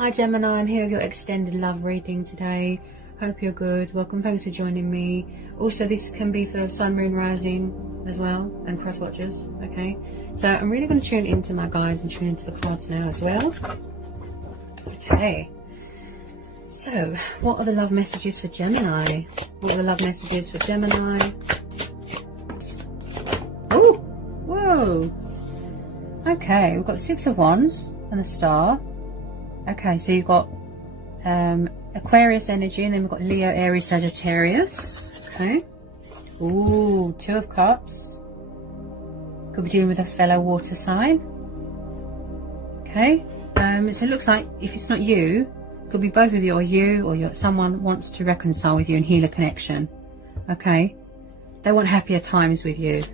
Hi Gemini, I'm here with your extended love reading today. Hope you're good. Welcome, thanks for joining me. Also, this can be for Sun, Moon, Rising as well, and cross watchers, okay? So I'm really going to tune into my guides and tune into the cards now as well. Okay. So, what are the love messages for Gemini? What are the love messages for Gemini? Oh! Whoa! Okay, we've got the Six of Wands and the Star. Okay, so you've got Aquarius energy, and then we've got Leo, Aries, Sagittarius. Okay. Ooh, Two of Cups. Could be dealing with a fellow water sign. Okay. So it looks like if it's not you, it could be both of you, or someone wants to reconcile with you and heal a connection. Okay. They want happier times with you.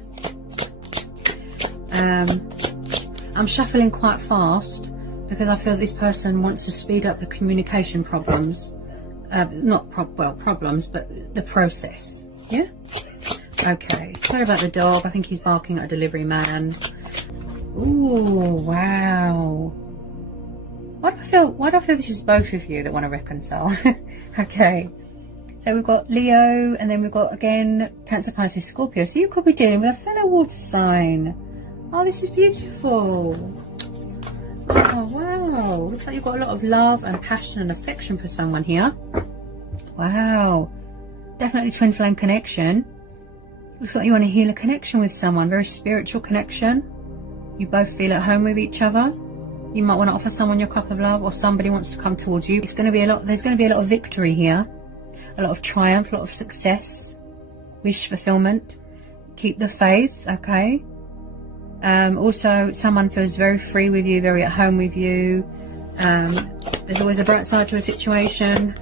I'm shuffling quite fast, because I feel this person wants to speed up the communication problems. Problems, but the process. Yeah? Okay. Sorry about the dog. I think he's barking at a delivery man. Ooh, wow. Why do I feel this is both of you that want to reconcile? Okay. So we've got Leo, and then we've got, again, Cancer, Pisces, Scorpio. So you could be dealing with a fellow water sign. Oh, this is beautiful. Oh wow, looks like you've got a lot of love and passion and affection for someone here. Wow, definitely twin flame connection. Looks like you want to heal a connection with someone, very spiritual connection. You both feel at home with each other. You might want to offer someone your cup of love, or somebody wants to come towards you. There's going to be a lot of victory here, a lot of triumph, a lot of success, wish fulfillment. Keep the faith, okay? Also, someone feels very free with you, very at home with you. There's always a bright side to a situation.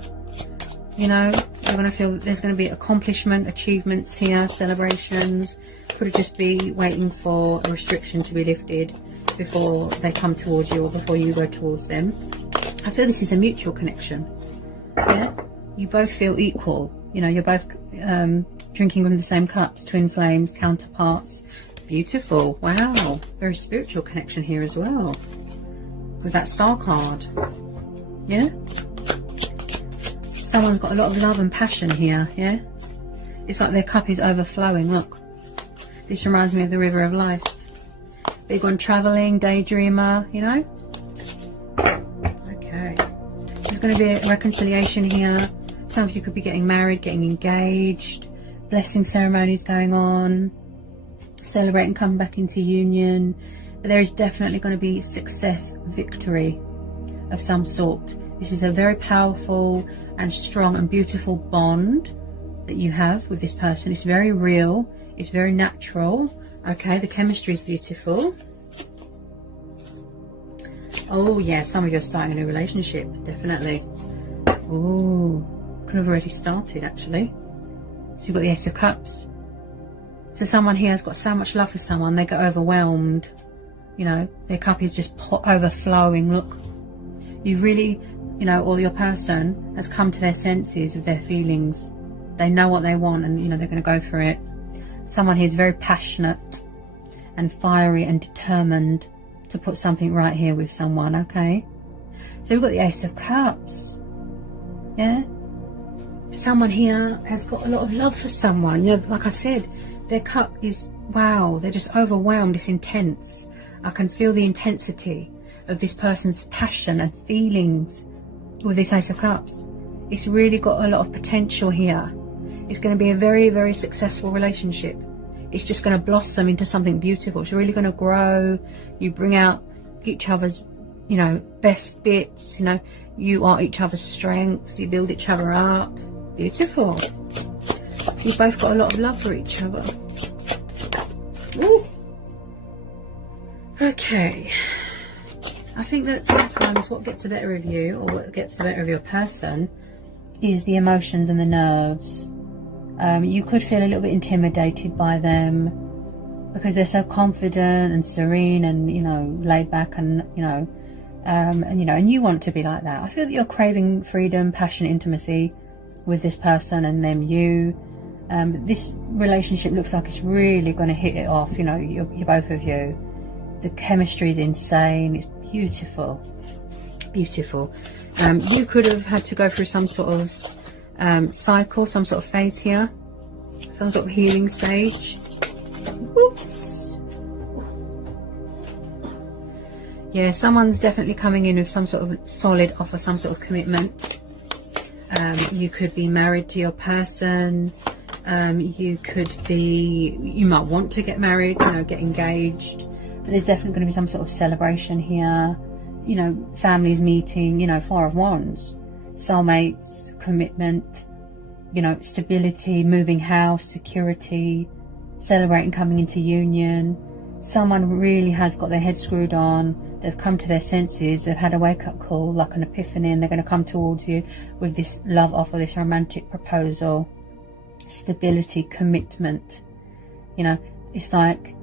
You know, you're going to feel there's going to be accomplishment, achievements here, celebrations. Could just be waiting for a restriction to be lifted before they come towards you, or before you go towards them. I feel this is a mutual connection. Yeah, you both feel equal. You know, you're both drinking from the same cups, twin flames, counterparts. Beautiful. Wow, very spiritual connection here as well, with that Star card. Yeah, someone's got a lot of love and passion here. Yeah, it's like their cup is overflowing. Look, this reminds me of the river of life. Big on traveling, daydreamer, you know. Okay, there's going to be a reconciliation here. Some of you could be getting married, getting engaged, blessing ceremonies going on, celebrate and come back into union. But there is definitely going to be success, victory of some sort. This is a very powerful and strong and beautiful bond that you have with this person. It's very real, it's very natural. Okay, the chemistry is beautiful. Oh yeah, some of you are starting a new relationship, definitely. Ooh, could have already started actually. So you've got the Ace of Cups. So someone here has got so much love for someone, they get overwhelmed. You know, their cup is just overflowing. Look, you really, you know, or your person has come to their senses with their feelings. They know what they want, and, you know, they're going to go for it. Someone here is very passionate and fiery and determined to put something right here with someone, okay? So we've got the Ace of Cups. Yeah? Someone here has got a lot of love for someone. You know, like I said, their cup is, wow, they're just overwhelmed. It's intense. I can feel the intensity of this person's passion and feelings with this Ace of Cups. It's really got a lot of potential here. It's going to be a very, very successful relationship. It's just going to blossom into something beautiful. It's really going to grow. You bring out each other's, you know, best bits. You know, you are each other's strengths. You build each other up. Beautiful. You've both got a lot of love for each other. Ooh. Okay. I think that sometimes what gets the better of you, or what gets the better of your person, is the emotions and the nerves. You could feel a little bit intimidated by them because they're so confident and serene and, you know, laid back, and, you know, and you want to be like that. I feel that you're craving freedom, passion, intimacy with this person, and them you. This relationship looks like it's really going to hit it off. You know, you're both of you. The chemistry is insane. It's beautiful. Beautiful. You could have had to go through some sort of cycle, some sort of phase here, some sort of healing stage. Oops. Yeah, someone's definitely coming in with some sort of solid offer, some sort of commitment. You could be married to your person. You might want to get married, you know, get engaged. But there's definitely going to be some sort of celebration here. You know, families meeting, you know, Four of Wands. Soulmates, commitment, you know, stability, moving house, security, celebrating coming into union. Someone really has got their head screwed on. They've come to their senses. They've had a wake-up call, like an epiphany, and they're going to come towards you with this love offer, this romantic proposal. Stability, commitment. You know, it's like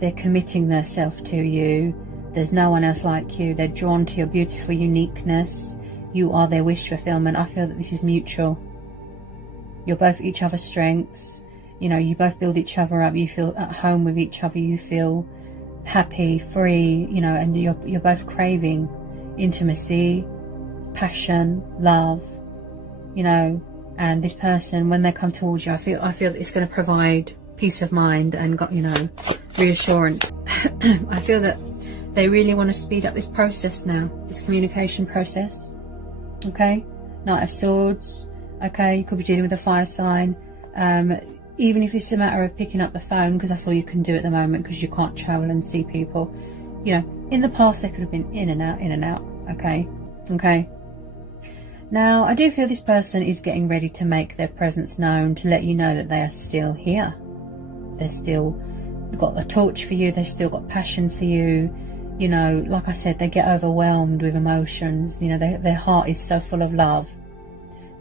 they're committing themselves to you. There's no one else like you. They're drawn to your beautiful uniqueness. You are their wish fulfillment. I feel that this is mutual. You're both each other's strengths. You know, you both build each other up. You feel at home with each other. You feel happy, free, you know, and you're both craving intimacy, passion, love, you know. And this person, when they come towards you, I feel that it's going to provide peace of mind and, you know, reassurance. I feel that they really want to speed up this process now, this communication process. Okay, Knight of Swords. Okay, you could be dealing with a fire sign. Even if it's a matter of picking up the phone, because that's all you can do at the moment, because you can't travel and see people. You know, in the past they could have been in and out. Okay, okay. Now, I do feel this person is getting ready to make their presence known, to let you know that they are still here. They're still got a torch for you. They've still got passion for you. You know, like I said, they get overwhelmed with emotions. You know, their heart is so full of love.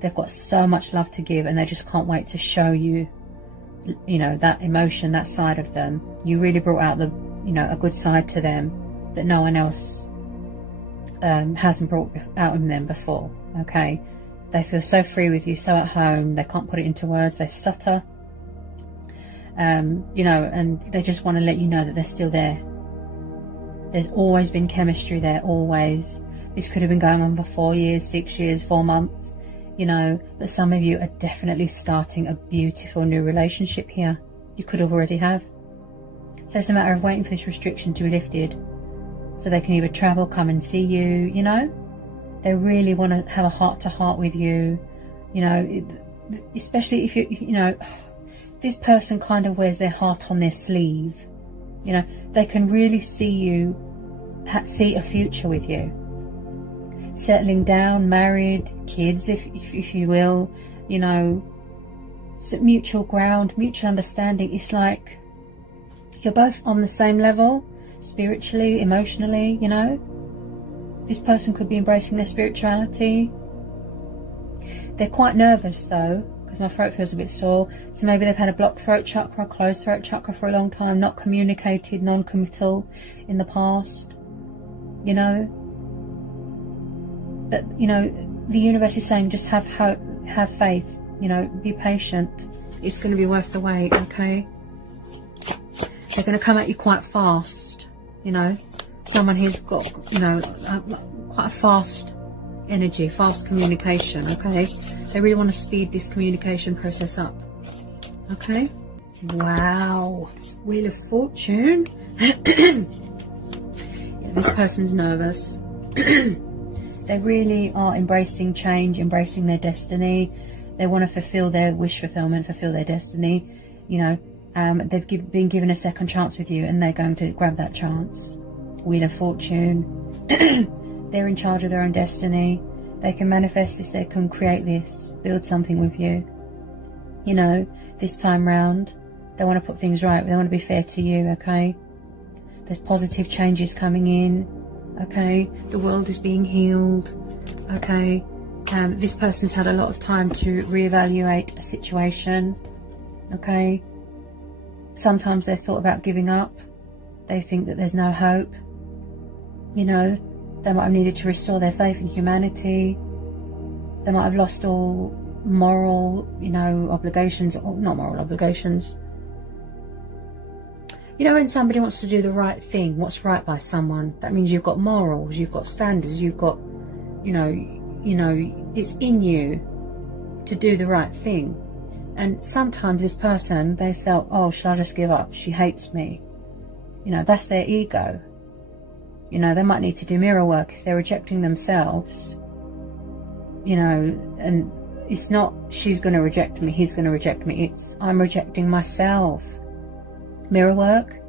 They've got so much love to give, and they just can't wait to show you, you know, that emotion, that side of them. You really brought out the, you know, a good side to them that no one else hasn't brought out in them before. Okay, they feel so free with you, so at home. They can't put it into words. They stutter, you know, and they just want to let you know that they're still there. There's always been chemistry there, always. This could have been going on for 4 years, 6 years, 4 months, you know, but some of you are definitely starting a beautiful new relationship here. You could already have. So it's a matter of waiting for this restriction to be lifted, so they can either travel, come and see you, you know. They really want to have a heart-to-heart with you, you know, especially if you know, this person kind of wears their heart on their sleeve. You know, they can really see you, see a future with you. Settling down, married, kids, if you will, you know, some mutual ground, mutual understanding. It's like you're both on the same level, spiritually, emotionally, you know. This person could be embracing their spirituality. They're quite nervous though, because my throat feels a bit sore. So maybe they've had a blocked throat chakra, closed throat chakra for a long time, not communicated, non-committal in the past, you know. But, you know, the universe is saying just have hope, have faith, you know, be patient. It's going to be worth the wait, okay? They're going to come at you quite fast, you know. Someone who's got, you know, quite a fast energy, fast communication, okay? They really want to speed this communication process up, okay? Wow, Wheel of Fortune. Yeah, this person's nervous. They really are embracing change, embracing their destiny. They want to fulfill their wish fulfillment, fulfill their destiny, you know. They've been given a second chance with you, and they're going to grab that chance. Wheel of Fortune. They're in charge of their own destiny. They can manifest this, they can create this, build something with you. You know, this time round, they want to put things right. They want to be fair to you, okay? There's positive changes coming in, okay? The world is being healed, okay? This person's had a lot of time to reevaluate a situation, okay? Sometimes they've thought about giving up. They think that there's no hope. You know, they might have needed to restore their faith in humanity. They might have lost all moral, you know, obligations, or not moral obligations. You know, when somebody wants to do the right thing, what's right by someone, that means you've got morals, you've got standards, you've got, you know, it's in you to do the right thing. And sometimes this person, they felt, oh, should I just give up? She hates me. You know, that's their ego. You know, they might need to do mirror work if they're rejecting themselves. You know, and it's not she's going to reject me, he's going to reject me. It's I'm rejecting myself. Mirror work.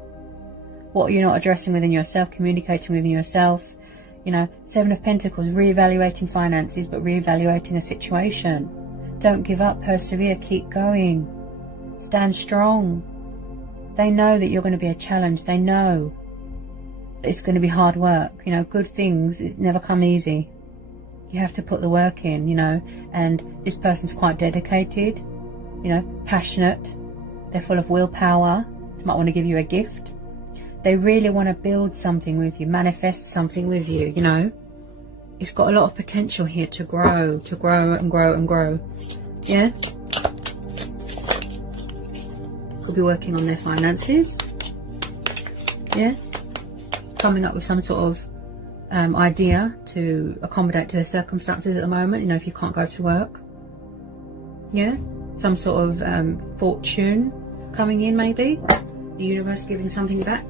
What are you not addressing within yourself, communicating within yourself? You know, Seven of Pentacles, reevaluating finances, but reevaluating a situation. Don't give up, persevere, keep going. Stand strong. They know that you're going to be a challenge. They know that it's going to be hard work. You know, good things, it never come easy. You have to put the work in, you know, and this person's quite dedicated, you know, passionate. They're full of willpower. They might want to give you a gift. They really want to build something with you, manifest something with you, you know. It's got a lot of potential here to grow and grow and grow. Yeah? Could be working on their finances. Yeah? Coming up with some sort of idea to accommodate to their circumstances at the moment, you know, if you can't go to work. Yeah? Some sort of fortune coming in, maybe. The universe giving something back.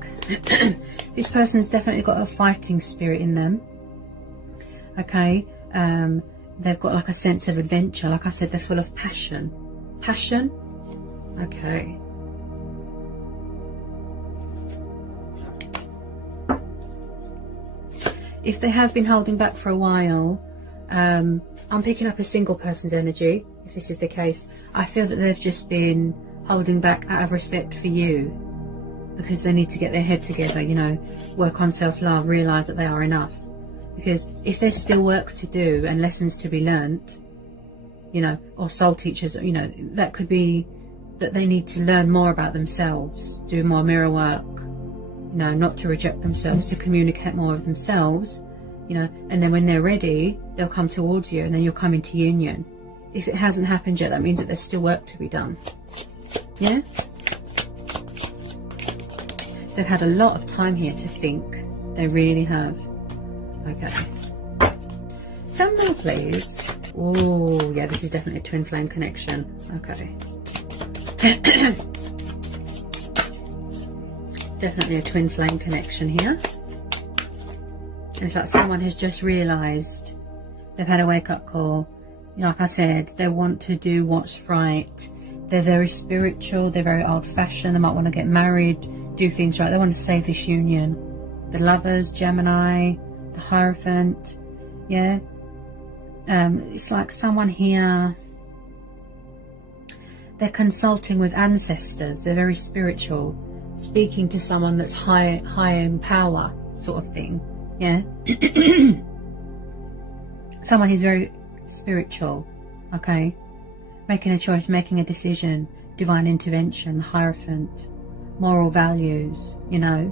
This person's definitely got a fighting spirit in them. Okay, they've got like a sense of adventure. Like I said, they're full of passion. Passion? Okay. If they have been holding back for a while, I'm picking up a single person's energy. If this is the case, I feel that they've just been holding back out of respect for you, because they need to get their head together, you know, work on self-love, realise that they are enough. Because if there's still work to do and lessons to be learnt, you know, or soul teachers, you know, that could be that they need to learn more about themselves, do more mirror work, you know, not to reject themselves, to communicate more of themselves, you know, and then when they're ready, they'll come towards you and then you'll come into union. If it hasn't happened yet, that means that there's still work to be done. Yeah? They've had a lot of time here to think. They really have. Okay. Tell me, please. Oh, yeah, this is definitely a twin flame connection. Okay. Definitely a twin flame connection here. It's like someone has just realised they've had a wake-up call. Like I said, they want to do what's right. They're very spiritual. They're very old-fashioned. They might want to get married, do things right. They want to save this union. The Lovers, Gemini, the Hierophant. Yeah. It's like someone here, they're consulting with ancestors. They're very spiritual, speaking to someone that's high in power, sort of thing. Yeah. Someone who's very spiritual. Okay. Making a choice, making a decision, divine intervention, the Hierophant, moral values, you know,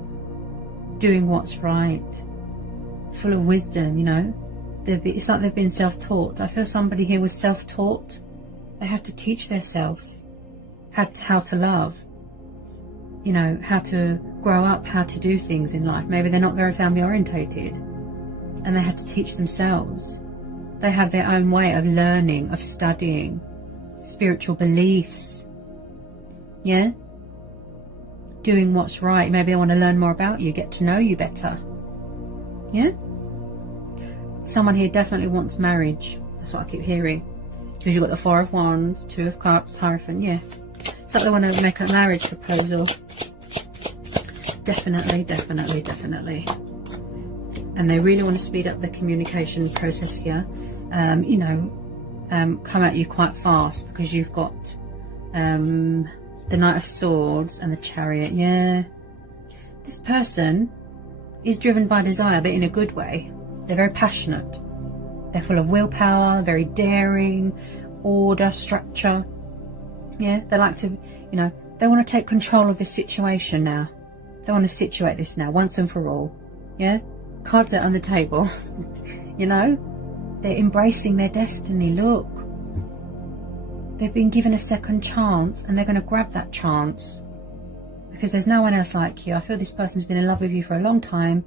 doing what's right, full of wisdom, you know. It's like they've been self-taught. I feel somebody here was self-taught. They have to teach themselves how to love, you know, how to grow up, how to do things in life. Maybe they're not very family orientated and they had to teach themselves. They have their own way of learning, of studying, spiritual beliefs. Yeah? Doing what's right. Maybe they want to learn more about you, get to know you better. Yeah? Someone here definitely wants marriage. That's what I keep hearing. Because you've got the Four of Wands, Two of Cups, Hierophant, yeah. It's like they want to make a marriage proposal. Definitely, definitely, definitely. And they really want to speed up the communication process here. You know, come at you quite fast because you've got the Knight of Swords and the Chariot, yeah. This person is driven by desire, but in a good way. They're very passionate. They're full of willpower, very daring, order, structure. Yeah, they like to, you know, they want to take control of this situation now. They want to situate this now, once and for all. Yeah, cards are on the table. You know, they're embracing their destiny. Look, they've been given a second chance and they're going to grab that chance because there's no one else like you. I feel this person's been in love with you for a long time,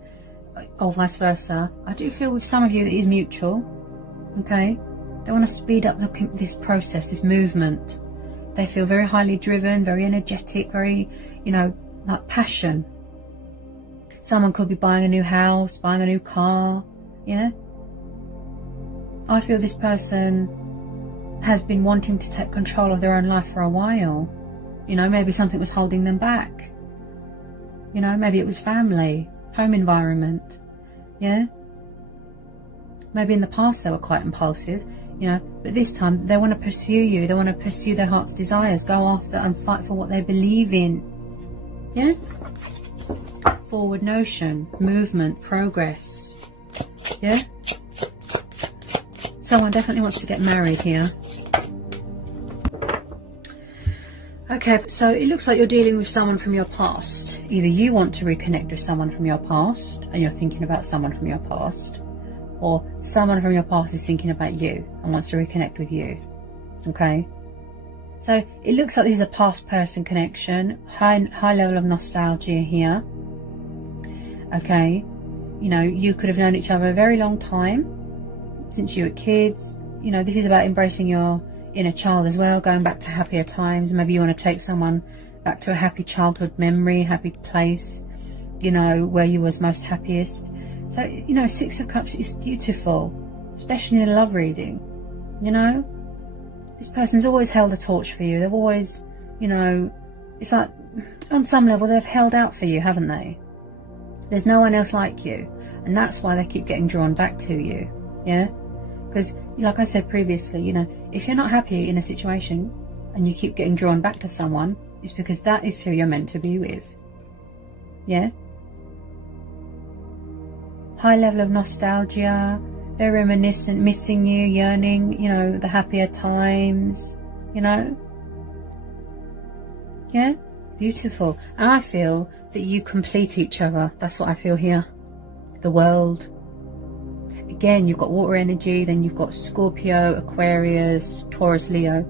or vice versa. I do feel with some of you that is mutual. Okay? They want to speed up this process, this movement. They feel very highly driven, very energetic, very, you know, like passion. Someone could be buying a new house, buying a new car, yeah? I feel this person has been wanting to take control of their own life for a while. You know, maybe something was holding them back. You know, maybe it was family, home environment, yeah? Maybe in the past they were quite impulsive, you know, but this time they want to pursue you. They want to pursue their heart's desires, go after and fight for what they believe in, yeah? Forward notion, movement, progress, yeah? Someone definitely wants to get married here. Okay, so it looks like you're dealing with someone from your past. Either you want to reconnect with someone from your past and you're thinking about someone from your past, or someone from your past is thinking about you and wants to reconnect with you. Okay, so it looks like this is a past person connection, high level of nostalgia here. Okay, you know, you could have known each other a very long time, since you were kids. You know, this is about embracing your inner child as well, going back to happier times. Maybe you want to take someone back to a happy childhood memory, happy place, you know, where you was most happiest. So, you know, Six of Cups is beautiful, especially in a love reading. You know, this person's always held a torch for you. They've always, you know, it's like on some level they've held out for you, haven't they? There's no one else like you, and that's why they keep getting drawn back to you. Yeah, because like I said previously, you know, if you're not happy in a situation and you keep getting drawn back to someone, it's because that is who you're meant to be with. Yeah, high level of nostalgia, very reminiscent, missing you, yearning, you know, the happier times, you know. Yeah, beautiful. And I feel that you complete each other. That's what I feel here. The world. Again, you've got water energy, then you've got Scorpio, Aquarius, Taurus, Leo.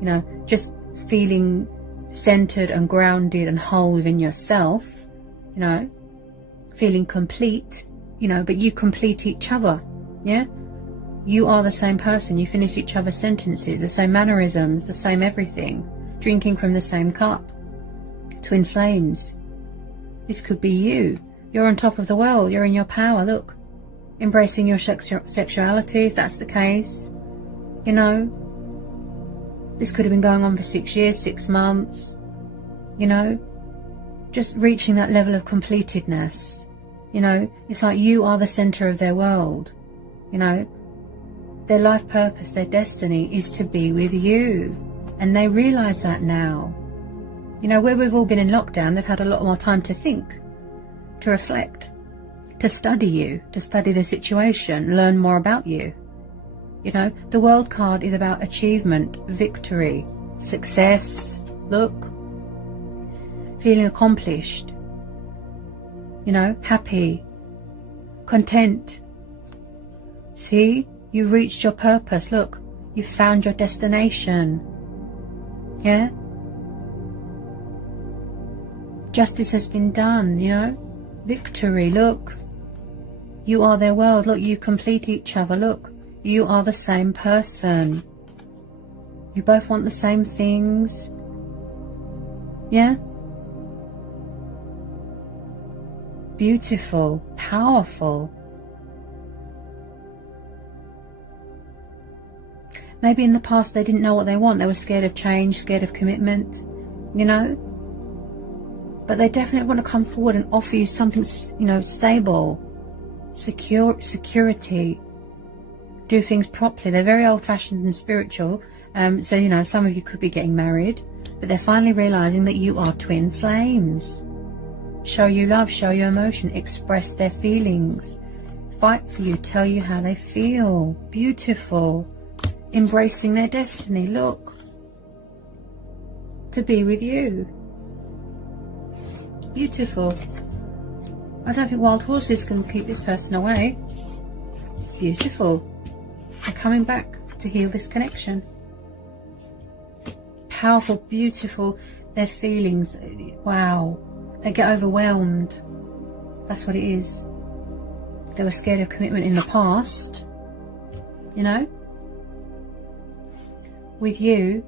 You know, just feeling centered and grounded and whole within yourself, you know, feeling complete, you know, but you complete each other, yeah? You are the same person, you finish each other's sentences, the same mannerisms, the same everything, drinking from the same cup, twin flames. This could be you. You're on top of the world, you're in your power, look. Embracing your sexuality, if that's the case, you know. This could have been going on for 6 years, 6 months, you know. Just reaching that level of completedness, you know. It's like you are the center of their world, you know. Their life purpose, their destiny is to be with you, and they realize that now. You know, where we've all been in lockdown, they've had a lot more time to think, to reflect, to study you, to study the situation, learn more about you. You know, the World card is about achievement, victory, success, look, feeling accomplished, you know, happy, content. See, you reached your purpose, look, you found your destination, yeah? Justice has been done, you know, victory, look. You are their world, look, you complete each other, look. You are the same person. You both want the same things. Yeah? Beautiful, powerful. Maybe in the past they didn't know what they want. They were scared of change, scared of commitment, you know? But they definitely want to come forward and offer you something, you know, stable, security. Do things properly. They're very old-fashioned and spiritual, so you know, some of you could be getting married, but they're finally realizing that you are twin flames. Show you love, show you emotion, express their feelings, fight for you, tell you how they feel. Beautiful. Embracing their destiny, look, to be with you. Beautiful. I don't think wild horses can keep this person away. Beautiful. They're coming back to heal this connection. Powerful, beautiful, their feelings, wow, they get overwhelmed. That's what it is. They were scared of commitment in the past, you know. With you,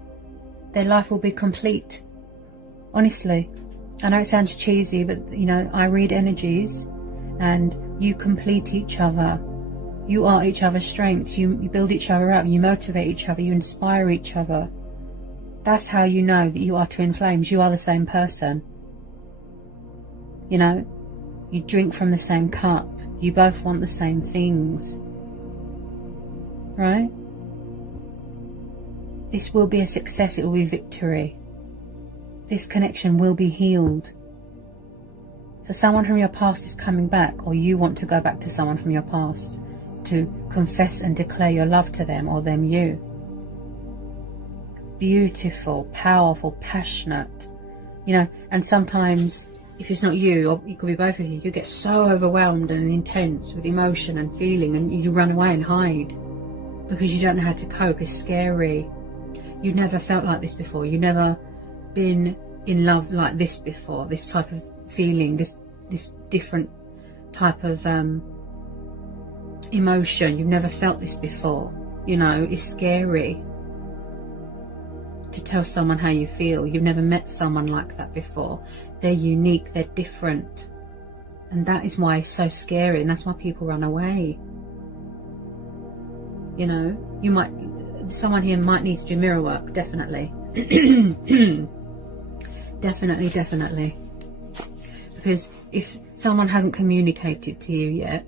their life will be complete. Honestly. I know it sounds cheesy, but you know, I read energies and you complete each other. You are each other's strengths. You build each other up. You motivate each other. You inspire each other. That's how you know that you are twin flames. You are the same person. You know, you drink from the same cup. You both want the same things. Right? This will be a success. It will be victory. This connection will be healed. So someone from your past is coming back, or you want to go back to someone from your past to confess and declare your love to them, or them you. Beautiful, powerful, passionate. You know, and sometimes if it's not you, or it could be both of you, you get so overwhelmed and intense with emotion and feeling, and you run away and hide because you don't know how to cope. It's scary. You've never felt like this before. You've never been in love like this before. This type of feeling, this different type of emotion. You've never felt this before. You know, it's scary to tell someone how you feel. You've never met someone like that before. They're unique, they're different, and that is why it's so scary, and that's why people run away. You know, someone here might need to do mirror work, definitely. definitely, because if someone hasn't communicated to you yet,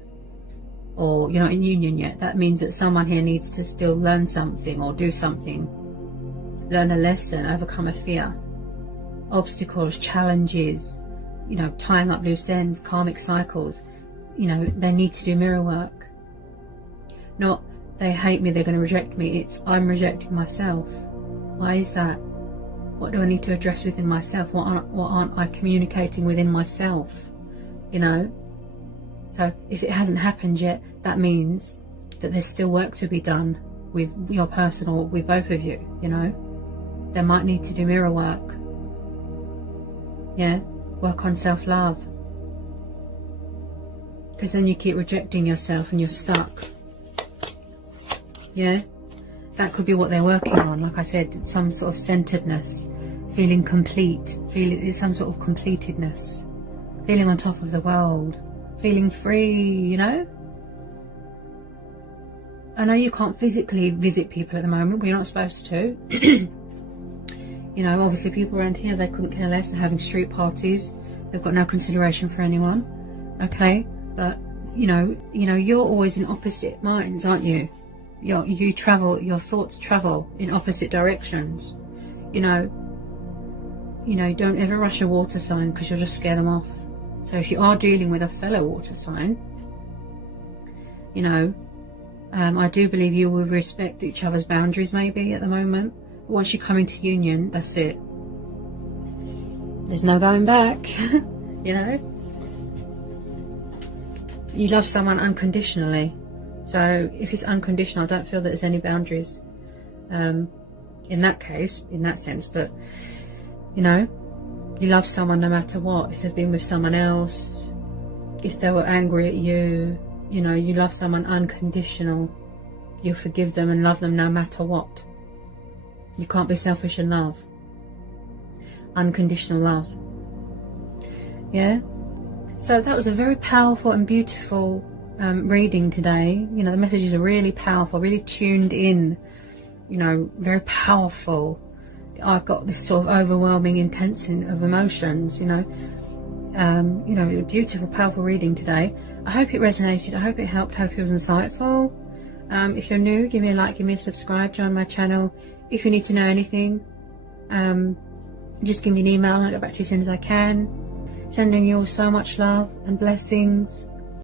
or you're not in union yet, that means that someone here needs to still learn something or do something, learn a lesson, overcome a fear, obstacles, challenges, you know, tying up loose ends, karmic cycles. You know, they need to do mirror work. Not they hate me, they're going to reject me. It's I'm rejecting myself. Why is that? What do I need to address within myself? What aren't I communicating within myself? You know. So if it hasn't happened yet, that means that there's still work to be done with your person, or with both of you. You know, they might need to do mirror work. Yeah, work on self-love, because then you keep rejecting yourself and you're stuck. Yeah, that could be what they're working on. Like I said, some sort of centeredness, feeling complete, feeling some sort of completedness, feeling on top of the world, feeling free, you know. I know you can't physically visit people at the moment, but you're not supposed to. You know, obviously people around here, they couldn't care less. They're having street parties. They've got no consideration for anyone. Okay, but you know, you're always in opposite minds, aren't you? You travel, your thoughts travel in opposite directions. You know, don't ever rush a water sign, because you'll just scare them off. So if you are dealing with a fellow water sign, you know, I do believe you will respect each other's boundaries maybe at the moment. But once you come into union, that's it. There's no going back. You know, you love someone unconditionally. So if it's unconditional, I don't feel that there's any boundaries in that case, in that sense. But you know, you love someone no matter what. If they've been with someone else, if they were angry at you, you know, you love someone unconditional. You'll forgive them and love them no matter what. You can't be selfish in love. Unconditional love. Yeah. So that was a very powerful and beautiful reading today. You know, the messages are really powerful, really tuned in. You know, very powerful. I've got this sort of overwhelming intensity of emotions. You know, a beautiful, powerful reading today. I hope it resonated. I hope it helped. I hope it was insightful. If you're new, give me a like, give me a subscribe, join my channel. If you need to know anything, just give me an email. I'll get back to you as soon as I can. Sending you all so much love and blessings.